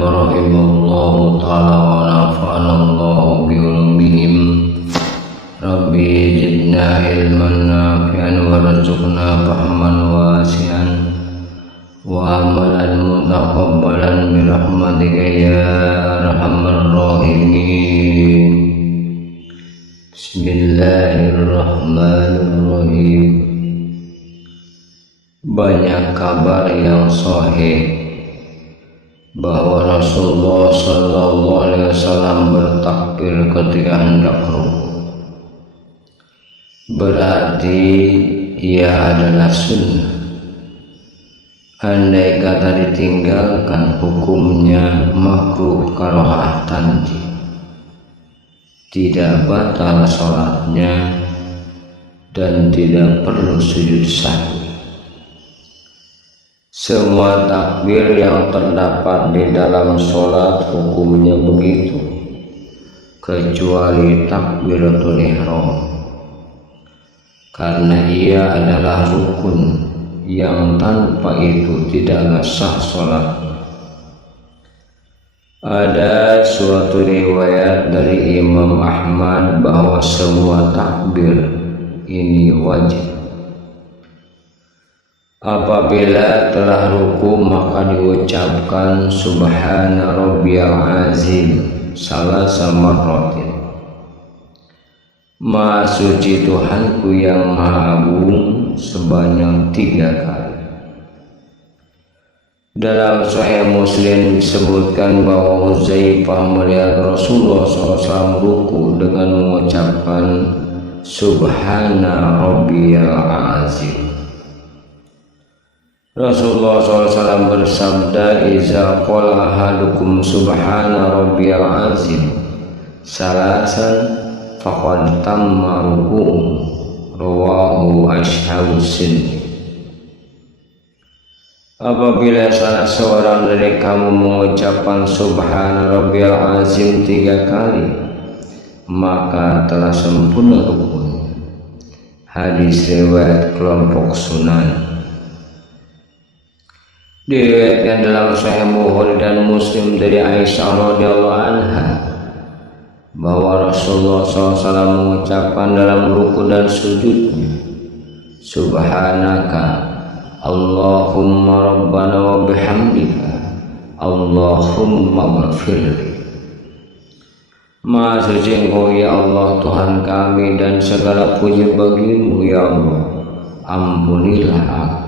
rahimahullahu ta'ala wa nafa'anallahu bi'ulumihim. Rabbi zidna ilman nafi'an warzuqna fahman wasi'an wa amalan mutaqabbalan birahmatika ya arhamar rahimin. Bismillahirrahmanirrahim. Banyak kabar yang sahih bahwa Rasulullah Sallallahu Alaihi Wasallam bertakbir ketika hendak rukuk. Berarti ia adalah sunnah. Andai kata ditinggalkan, hukumnya makruh karohah tanji. Tidak batal sholatnya dan tidak perlu sujud sahwi. Semua takbir yang terdapat di dalam sholat hukumnya begitu, kecuali takbiratul ihram, karena ia adalah rukun yang tanpa itu tidaklah sah sholat. Ada suatu riwayat dari Imam Ahmad bahwa semua takbir ini wajib. Apabila telah ruku maka diucapkan Subhana Rabbiyal Azim salasa marratin. Maha suci Tuhanku yang maha agung sebanyak 3 kali. Dalam Sahih Muslim disebutkan bahwa Hudzaifah melihat Rasulullah SAW ruku dengan mengucapkan Subhana Rabbiyal Azim. Rasulullah SAW bersabda, "Iza qala ahadukum Subhana Rabbiyal Azim salasan faqad tamma ruku'uhu." Rawahu Ashabus Sunnah. Apabila salah seorang dari kamu mengucapkan Subhana Rabbiyal Azim 3 kali, maka telah sempurna rukun. Hadis riwayat kelompok Sunan. Diriwayatkan dalam Sahih Bukhari dan Muslim dari Aisyah radhiyallahu anha bahwa Rasulullah SAW mengucapkan dalam ruku dan sujudnya, Subhanaka Allahumma Rabbana wa bihamdika Allahumma maghfirli. Maha suci Engkau ya Allah Tuhan kami, dan segala puji bagimu ya Allah, ampunilah aku.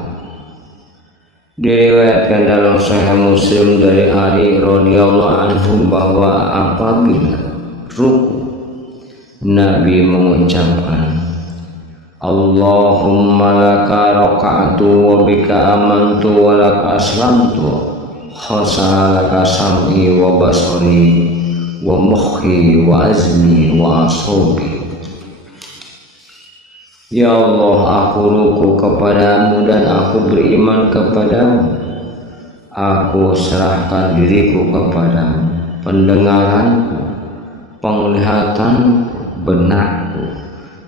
Diriwayatkan dalam Sahih Muslim dari Ali radhiyallahu anhu bahwa apabila ruku Nabi mengucapkan Allahumma laka raka'tu wa bika amantu wa laka aslamtu khasalaka sam'i wa basari wa mukhi wa azmi wa asabi. Ya Allah, aku ruku kepadamu dan aku beriman kepadamu. Aku serahkan diriku kepadamu, pendengaranku, penglihatanku, benakku,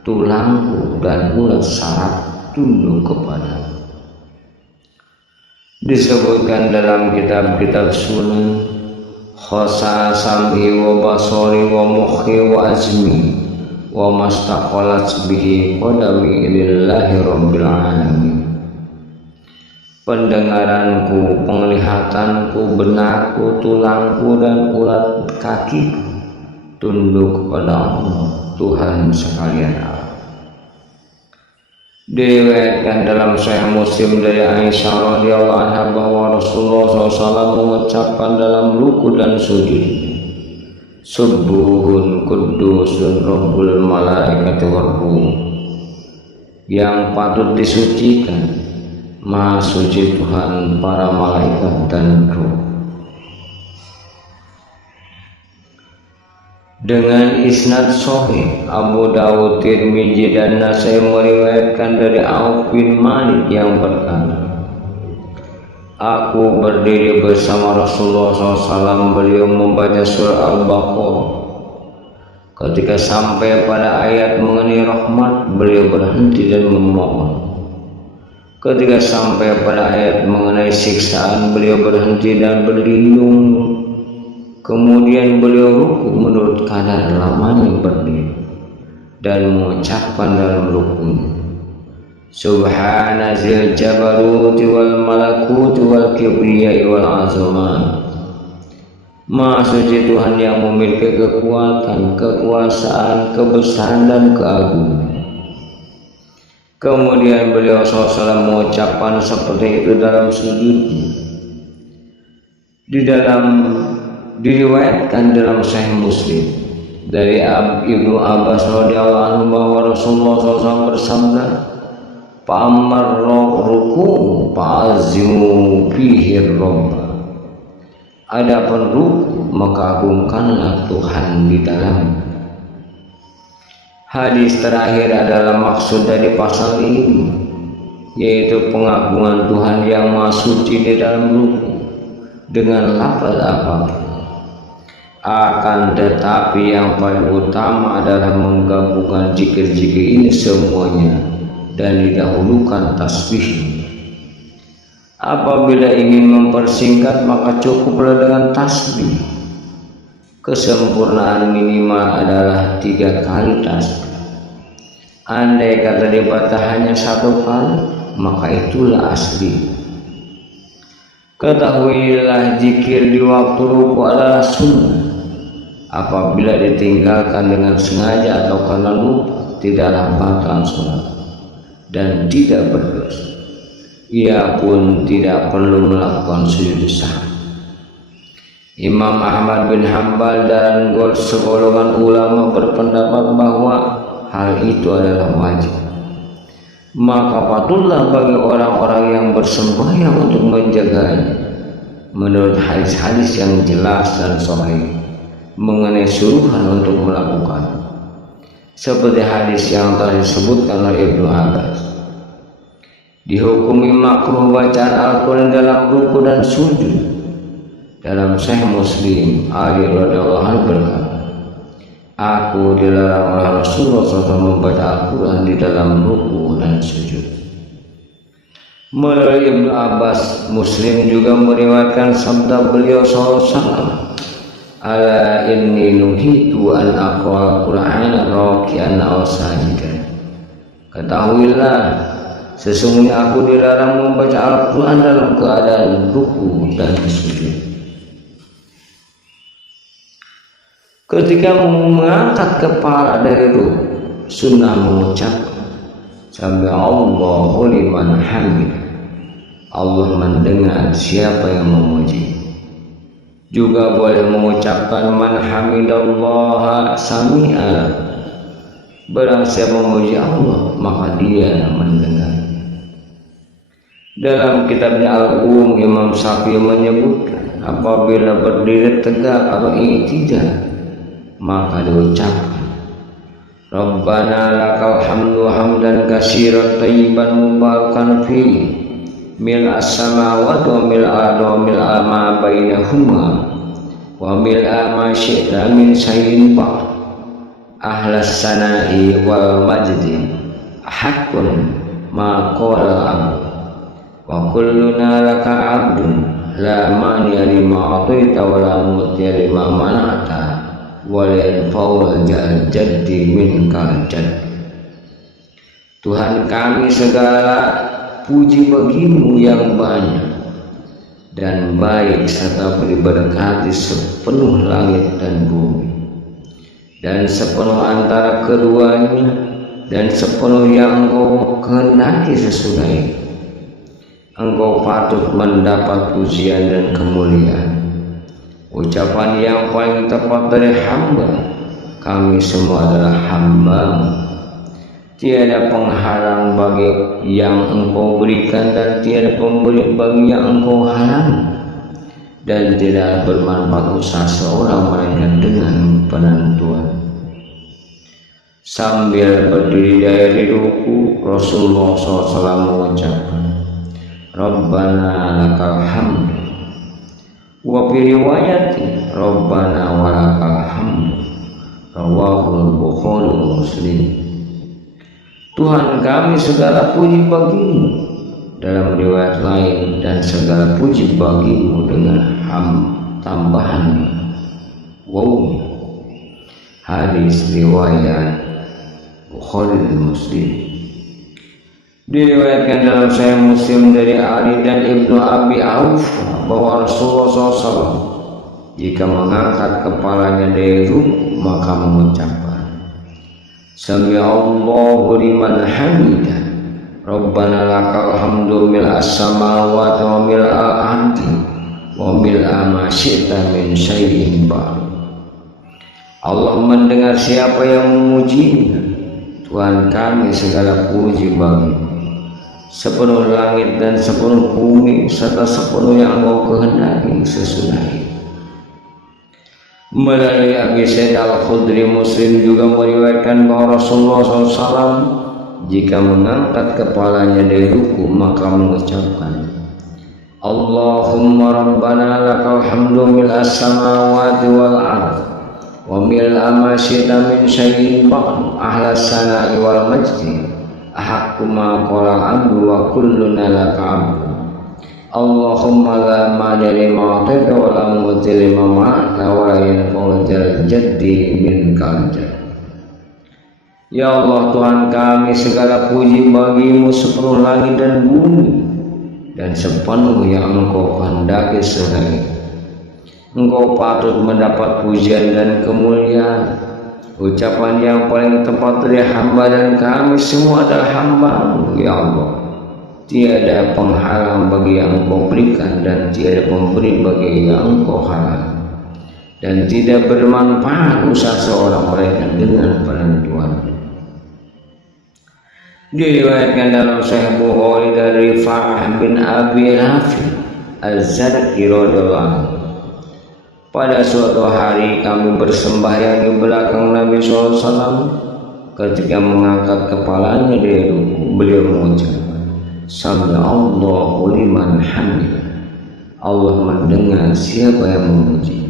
tulangku, dan urat saraf tunduk kepadamu. Disebutkan dalam kitab-kitab Sunan, khasa sam'i wa basari wa mukhi wa azmi wa mastaqalat bihi qadami lillahi rabbil alamin. Pendengaranku, penglihatanku, benakku, tulangku, dan urat kakiku tunduk kepada Allah, Tuhan sekalian alam. Diriwayatkan dalam Sahih Muslim dari Aisyah radhiyallahu anha bahwa Rasulullah SAW mengucapkan dalam ruku dan sujud, Subuhun Kudusun Rabbul Malaikati Warruh, yang patut disucikan, Maha suci Tuhan para malaikat dan ruh. Dengan isnad sahih, Abu Dawud, Tirmidzi, dan Nasai meriwayatkan dari Auf bin Malik yang berkata, aku berdiri bersama Rasulullah SAW, beliau membaca surah Al-Baqarah. Ketika sampai pada ayat mengenai rahmat, beliau berhenti dan memohon. Ketika sampai pada ayat mengenai siksaan, beliau berhenti dan berlindung. Kemudian beliau ruku menurut kadar lamanya berdiri dan mengucapkan dalam rukunya, Subhana zil jabaruti wal malakuti wal kibriyai wal azamat. Maha suci Tuhan yang memiliki kekuatan, kekuasaan, kebesaran dan keagungan. Kemudian beliau SAW mengucapkan seperti itu dalam sujudnya. Diriwayatkan dalam Sahih Muslim dari Ibnu Abbas radhiyallahu anhu bahwa Rasulullah SAW bersabda, "Fa'ammar ruku' fa'azimu fihi rabb." Adapun ruku' maka agungkanlah Tuhan di dalam. Hadis terakhir adalah maksud dari pasal ini, yaitu pengagungan Tuhan yang Maha Suci di dalam ruku' dengan lafaz apapun. Akan tetapi yang paling utama adalah menggabungkan zikir-zikir ini semuanya dan didahulukan tasbih. Apabila ingin mempersingkat maka cukuplah dengan tasbih. Kesempurnaan minimal adalah 3 kali tasbih. Andai kata dibaca hanya 1 kali, maka itulah asli. Ketahuilah zikir di waktu ruku adalah sunnah. Apabila ditinggalkan dengan sengaja atau karena lupa, tidaklah batal sholat dan tidak berdosa. Ia pun tidak perlu melakukan sujud sahwi. Imam Ahmad bin Hanbal dan segolongan ulama berpendapat bahwa hal itu adalah wajib. Maka patutlah bagi orang-orang yang bersembahyang untuk menjaganya menurut hadis-hadis yang jelas dan sahih mengenai suruhan untuk melakukan, seperti hadis yang telah disebutkan oleh Ibnu Abbas. Dihukumi makruh bacaan Al-Quran dalam ruku dan sujud. Dalam Sahih Muslim, Ali radhiyallahu anhu berkata, "Aku dilarang oleh Rasulullah SAW membaca Al-Quran di dalam ruku dan sujud." Melalui Ibnu Abbas, Muslim juga meriwayatkan sabda beliau SAW, "Ala inni nuhitu an aqra Qur'ana raki'an aw sajidan." Ketahuilah, sesungguhnya aku dilarang membaca Al-Quran dalam keadaan ruku dan sujud. Ketika mengangkat kepala dari ruku, sunnah mengucapkan Sami Allahu liman hamid. Allah mendengar siapa yang memuji. Juga boleh mengucapkan man hamidallaha sami'a. Barang siapa memuji Allah, maka dia mendengar. Dalam kitabnya Al-Um, Imam Syafi'i menyebutkan apabila berdiri tegak atau i'tidal, maka diucapkan Rabbana lakal hamdu hamdan katsiran thayyiban mubarakan fihi mil'as samawati wa mil'a wa mil'a ma bainahuma wa mil'a ma syi'ta min syai'in ba'd ahlas sana'i wal majdi haqqun ma qala abdu wa kulluna laka abdun la mani'a lima ataita wa la mu'tiya lima mana'ta wal faul jaddi min kaljad. Tuhan kami, segala puji bagimu yang banyak dan baik serta berberkati sepenuh langit dan bumi dan sepenuh antara keduanya dan sepenuh yang engkau kehendaki sesudah itu. Engkau patut mendapat pujian dan kemuliaan. Ucapan yang paling tepat dari hamba, kami semua adalah hamba-Mu. Tiada penghalang bagi yang Engkau berikan dan tiada pemberi bagi yang Engkau halang, dan tidak bermanfaat usaha seorang melainkan dengan penentuan. Sambil berdiri dari ruku, Rasulullah SAW mengucapkan Rabbana lakal hamd. Wa fi riwayati Rabbana wa lakal hamd. Rawahul Bukhari wa Muslim. Tuhan kami, segala puji bagimu dalam riwayat lain, dan segala puji bagimu dengan tambahan wow. Hadis riwayat Bukhari dan Muslim. Diriwayatkan dalam Sahih Muslim dari Ali dan Ibnu Abi Auf bahwa Rasulullah SAW jika mengangkat kepalanya dari rukuk maka mengucapkan Sami Allahu liman hamidah, Rabbana lakal hamdu mil'as samawati wa mil'al ardi wa mil'a ma syi'ta min syai'in ba'd. Allah mendengar siapa yang memujinya. Tuhan kami segala puji bagimu, sepenuh langit dan sepenuh bumi serta sepenuh yang Engkau kehendaki sesudah itu. Melalui Abi Sa'id Al-Khudri, Muslim juga meriwayatkan bahwa Rasulullah SAW jika mengangkat kepalanya dari ruku maka mengucapkan Allahumma Rabbana lakal hamdu mil'as samawati wal ardh wa mil'a ma syi'ta min syai'in ba'd ahlas sana'i wal majdi ahaqqu ma qala abdu wa kulluna laka abdu Allahumma la mani lima a'taita wa la mu'ti lima mana'ta wa la yanfa'u dzal jaddi minkal jadd. Ya Allah Tuhan kami, segala puji bagimu sepenuh langit dan bumi dan sepenuh yang Engkau kehendaki sesudah. Engkau patut mendapat pujian dan kemuliaan. Ucapan yang paling tepat dari hamba dan kami semua adalah hamba-Mu, ya Allah. Tiada penghalang bagi yang Engkau berikan dan tiada pemberi bagi yang Engkau halang, dan tidak bermanfaat usaha seorang mereka dengan penentuan. Diriwayatkan dalam Sahih Bukhari dari Rifa'ah bin Abi Rafi Az-Zarqi radhiyallahu anhu, pada suatu hari kami bersembahyang di belakang Nabi SAW. Ketika mengangkat kepalanya dari ruku, beliau mengucapkan Sami Allahu liman hamidah, Allah mendengar siapa yang memuji.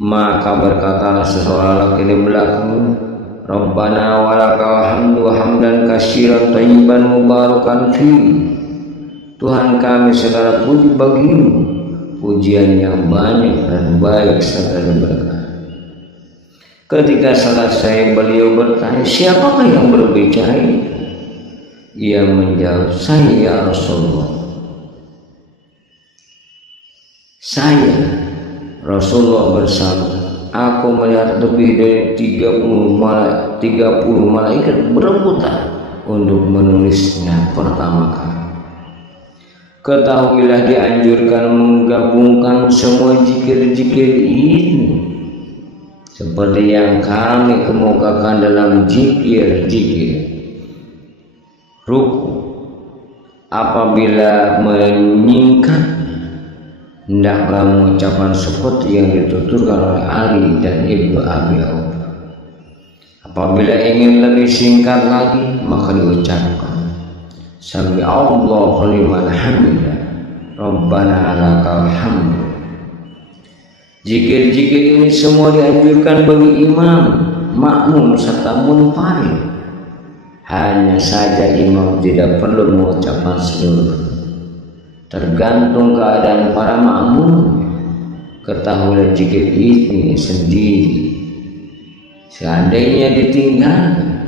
Maka berkatalah seseorang laki di belakang, Rabbana walakal hamdu hamdan katsiran thayyiban mubarakan fi. Tuhan kami, segala puji bagimu, pujian yang banyak dan baik serta berkah. Ketika selesai beliau bertanya, siapakah yang berbicara ini? Ia menjawab, saya ya Rasulullah. Saya. Rasulullah bersabda, aku melihat lebih dari 30 malaikat berebutan untuk menulisnya pertama kali. Ketahuilah dianjurkan menggabungkan semua zikir-zikir ini seperti yang kami kemukakan dalam zikir-zikir ruku. Apabila menyingkat, hendaklah mengucapkan seperti yang dituturkan oleh Ali dan Ibnu Abi Auf. Apabila ingin lebih singkat lagi, maka diucapkan Sami Allahu liman hamidah, Rabbana lakal hamdu. Zikir-zikir ini semua dianjurkan bagi imam, makmum serta munfarid. Hanya saja imam tidak perlu mengucapkan seluruh, tergantung keadaan para makmum. Ketahuilah zikir ini sendiri seandainya ditinggalkan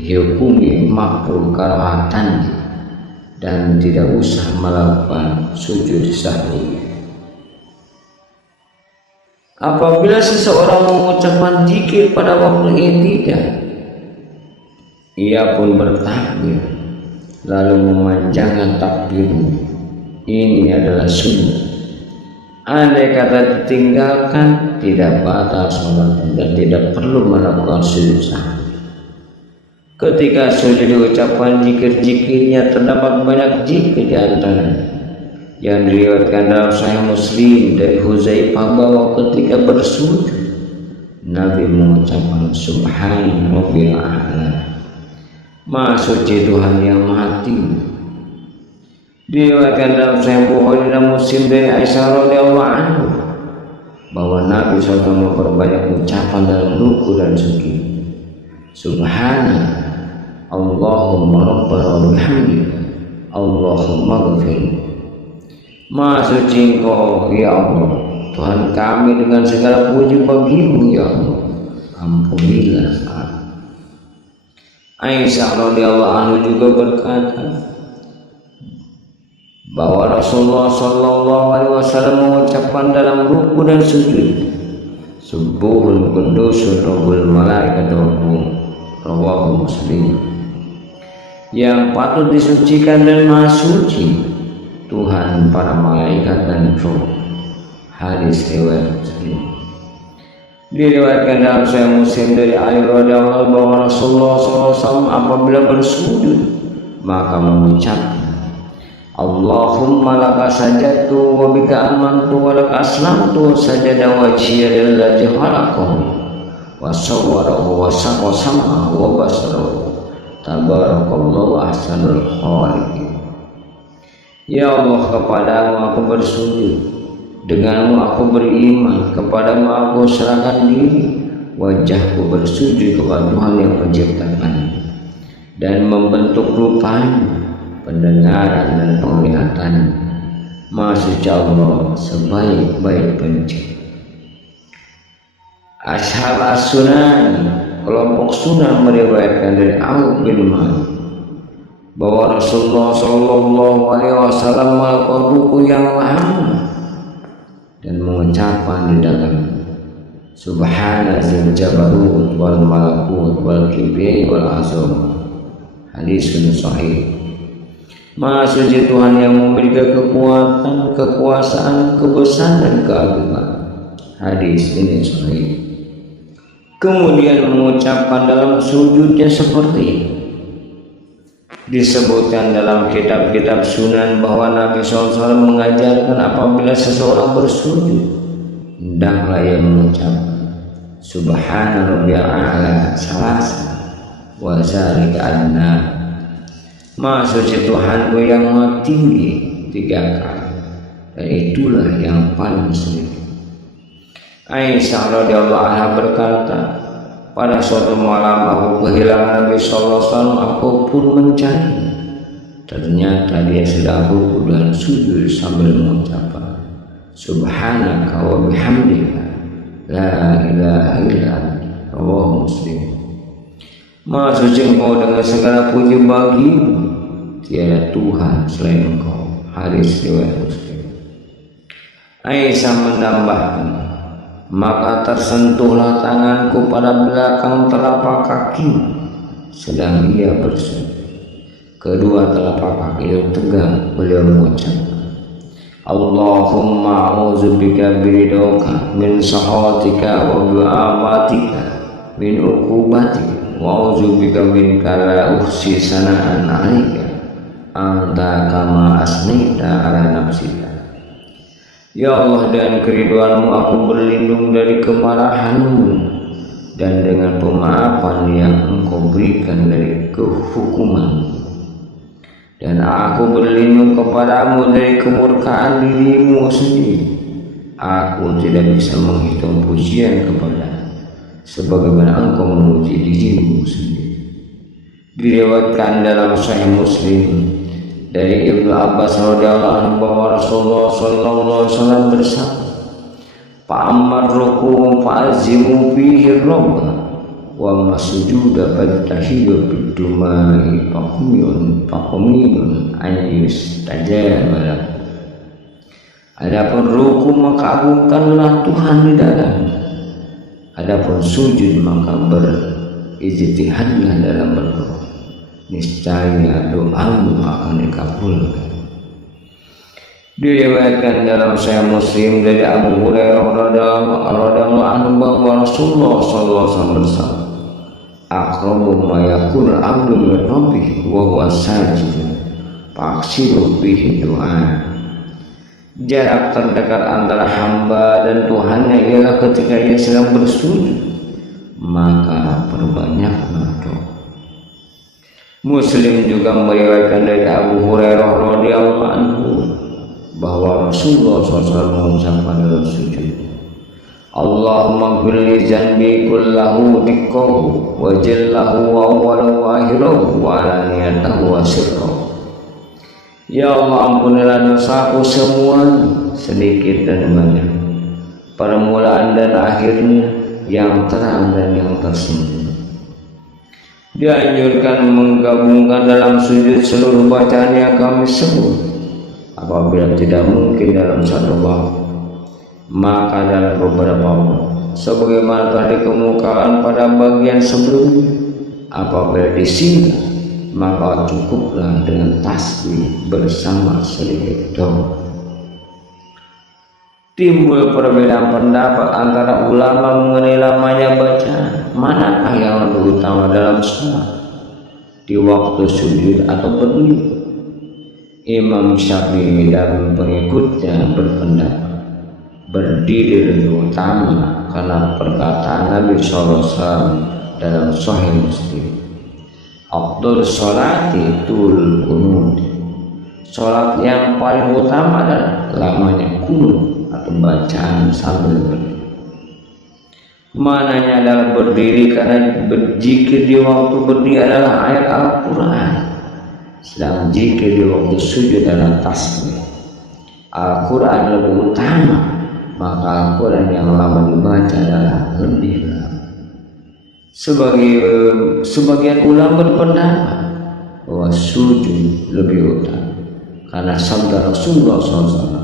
dihukumi makruh karahatan dan tidak usah melakukan sujud sahwi. Apabila seseorang mengucapkan zikir pada waktu i'tidal, ia pun bertakbir lalu memanjangkan takbirnya. Ini adalah sunnah. Andai kata ditinggalkan, tidak batal sholat dan tidak perlu melakukan sujud sahwi. Ketika sudah diucapkan zikir-zikirnya, terdapat banyak zikir di antaranya yang diriwayatkan dalam Sahih Muslim dari Huzaifah bahwa ketika bersujud Nabi mengucapkan Subhan Rabbil A'la, Maha Suci Tuhan yang Maha Tinggi. Diriwayatkan dalam Sahih Bukhari dan Muslim dari Aisyah radhiyallahu anha bahwa Nabi SAW memperbanyak ucapan dalam ruku dan sujud. Subhanallah, Allahumma rabbana wa bihamdika, Allahumma ghfir. Maha suci Engkau ya Allah, Tuhan kami, dengan segala puji bagimu ya Allah, ampunilah salah. Aisyah radhiyallahu anhu juga berkata bahwa Rasulullah sallallahu alaihi wasallam mengucapkan dalam ruku dan sujud, Subuhul Qudus Rabbul Malaikat rawahu Muslim. Yang patut disucikan dan maha suci Tuhan para malaikat dan roh. Hadis riwayat Muslim. Diriwayatkan dalam Sahih Muslim dari Ali radhiyallahu bahwa Rasulullah SAW apabila bersujud maka mengucap, Allahumma laka sajadtu wa bika amantu wa laka aslamtu sajada wajhiya lillazi khalaqahu wa sawwarahu wa sam'ahu wa basarahu tabarakallahu ahsanul khaliqin. Ya Allah, kepadamu aku bersujud, denganmu aku beriman, kepadamu aku serahkan diri, wajahku bersujud kepada Tuhan yang menciptakan dan membentuk rupanya, pendengaran dan penglihatan. Maha suci Allah, sebaik-baik pencipta. Ashab as-Sunan, kelompok Sunan meriwayatkan dari Auf bin Malik bahwa Rasulullah Shallallahu Alaihi Wasallam melakukan ruku yang lama dan mengucapkan di dalam Subhana zil jabarut wal malakut wal kibriya wal azam. Hadis sahih. Maha suci Tuhan yang memberikan kekuatan, kekuasaan, kebesaran dan keagungan. Hadis ini sahih. Kemudian mengucapkan dalam sujudnya seperti ini. Disebutkan dalam kitab-kitab Sunan bahwa Nabi SAW mengajarkan apabila seseorang bersujud hendaklah ia mengucap Subhana rabbiyal a'la salasa wa zalika adna. Maha suci Tuhanku yang maha tinggi 3 kali, dan itulah yang paling sulit. Aisyah radhiyallahu anha berkata, pada suatu malam aku kehilangan Nabi sallallahu alaihi wasallam, aku pun mencari. Ternyata dia sedang ruku dan sujud sambil mengucapkan Subhanaka wa bihamdika la ilaha illa anta, rawahu Muslim. Maha suci Engkau, dengan segala puji bagimu, tiada Tuhan selain Engkau. Hadis riwayat Muslim. Aisyah menambahkan, maka tersentuhlah tanganku pada belakang telapak kaki sedang ia bersujud. Kedua telapak kaki itu tegak. Beliau mengucap, Allahumma a'udzubika biridhoka min sakhatika wa bi'afatika min uqubatika wa a'udzubika min la uhsi sana'an 'alaika anta kama asnita ala nafsika. Ya Allah, dengan keriduanmu aku berlindung dari kemarahanmu dan dengan pemaafan yang Engkau berikan dari kehukuman. Dan aku berlindung kepadamu dari kemurkaan dirimu sendiri. Aku tidak bisa menghitung pujian kepadamu sebagaimana Engkau memuji dirimu sendiri. Diriwayatkan dalam Sahih Muslim dari Ibnu Abbas radhiyallahu anhu bahwa Rasulullah sallallahu alaihi wasallam bersabda, "Fa'ammar ruku' fa'azimu fihi rabb wa masujuda fadtahiyu bidumai faqumiyun ayus tajamala." Adapun ruku maka agungkanlah Tuhan di dalam. Adapun sujud maka berijtihadlah dalam berdoa. Niscaya doamu akan dikabulkan. Diriwayatkan dalam Sahih Muslim dari Abu Hurairah radhiyallahu anhu bahwa Rasulullah sallallahu alaihi wasallam bersabda, "Aqrabu ma yakunu 'abdu min rabbih wa huwa sajid, fa'ksiru bihi du'a." Jarak terdekat antara hamba dan Tuhannya ialah ketika ia sedang bersujud, maka perbanyaklah doa. Muslim juga meriwayatkan dari Abu Hurairah radhiyallahu anhu bahwa Rasulullah SAW mengucapkan dalam sujud, Allahumma ghfirli dzanbi kullahu dikkahu wa jallahu wa awwalahu wa akhirahu wa alaniyatahu wa sirrahu. Ya Allah, ampunilah dosaku semua, sedikit dan banyak, permulaan dan akhirnya, yang terang dan yang tersembunyi. Dianjurkan menggabungkan dalam sujud seluruh bacaan yang kami sebut. Apabila tidak mungkin dalam satu waktu, maka dalam beberapa waktu, sebagaimana telah dikemukakan pada bagian sebelumnya. Apabila disingkat, maka cukuplah dengan tasbih bersama sedikit doa. Timbul perbedaan pendapat antara ulama mengenai lamanya bacaan, manakah yang lebih utama dalam sholat, di waktu sujud atau berdiri. Imam Syafi'i dan pengikutnya berpendapat berdiri lebih utama karena perkataan Nabi SAW dalam Sahih Muslim, afdhal sholati tul qunut. Sholat yang paling utama adalah lamanya qunut atau bacaan sambil berdiri. Mananya adalah berdiri karena berzikir di waktu berdiri adalah ayat Al-Quran, sedang zikir di waktu sujud adalah tasbih. Al-Quran lebih utama, maka Al-Quran yang lama dibaca adalah lebih lama. Sebagian ulama berpendapat bahwa sujud lebih utama karena sabda Rasulullah SAW,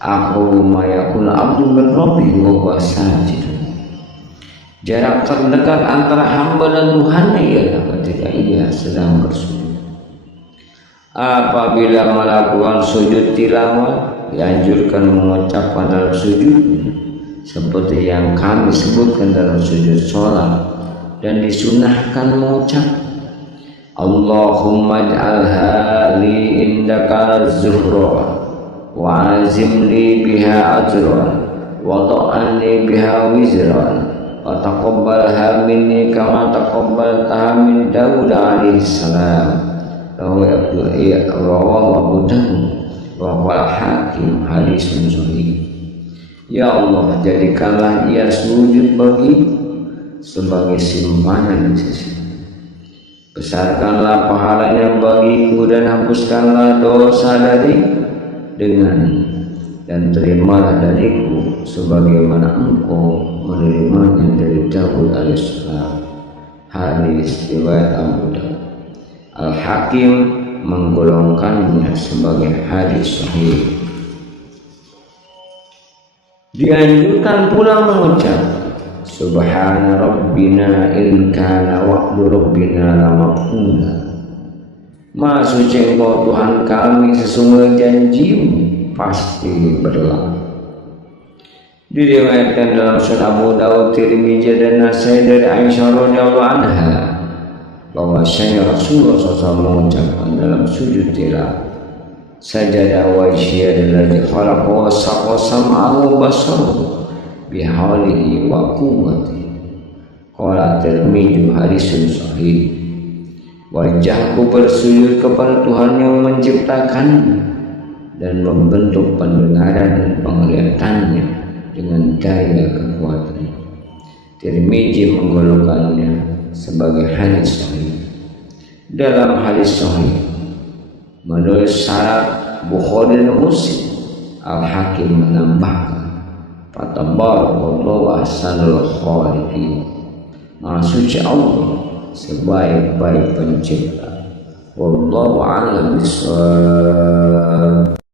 "Aku mayakul abdu min rabbi wa huwa sajid." Jarak terdekat antara hamba dan Tuhannya ialah ketika ia sedang bersujud. Apabila melakukan sujud tilawah, dianjurkan mengucapkan dalam sujudnya seperti yang kami sebutkan dalam sujud sholat, dan disunahkan mengucap, Allahumma ij'alha li indaka zuhra wa azim li biha ajran wa ta'anni biha wizran wa taqabbalha minni kama taqabbaltaha min Daud alaihi salam. Rawahu Abu Dawud wa qala Hakim hadisun sahih. Ya Allah, jadikanlah ia sujud bagi sebagai simpanan di sisi. Besarkanlah pahalanya bagiku dan hapuskanlah dosa dari dengan, dan terimalah dariku sebagaimana engkau menerimanya dari Daud alaihissalam. Hadis riwayat Abu Dawud. Al-Hakim menggolongkannya sebagai hadis sahih. Dianjurkan pula mengucap Subhana Rabbina in kana wa'du Rabbina la maf'ula. Maha suci Engkau Tuhan kami, sesungguhnya janjimu pasti berlaku. Diriwayatkan dalam Sunan Abu Dawud, Tirmidzi dan Nasai dari Aisyah radhiyallahu anha bahwa Rasulullah SAW mengucapkan dalam sujud tilawah, sajada wajhiyal ladzi khalaqa wa saqa sam'ahu wa basarahu bihaulihi wa quwwatihi. Qala Tirmidzi hadisun sahih. Wajahku bersujud kepada Tuhan yang menciptakannya dan membentuk pendengaran dan penglihatannya dengan daya kekuatannya. Tirmidzi menggolongkannya sebagai hadis sahih. Dalam hadis sahih menurut syarat Bukhari dan Muslim, Al-Hakim menambahkan, Fatabarakallahu ahsanul khaliqin. Maha suci Allah, sebaik-baik pencipta. Wallahu a'lam bishawab.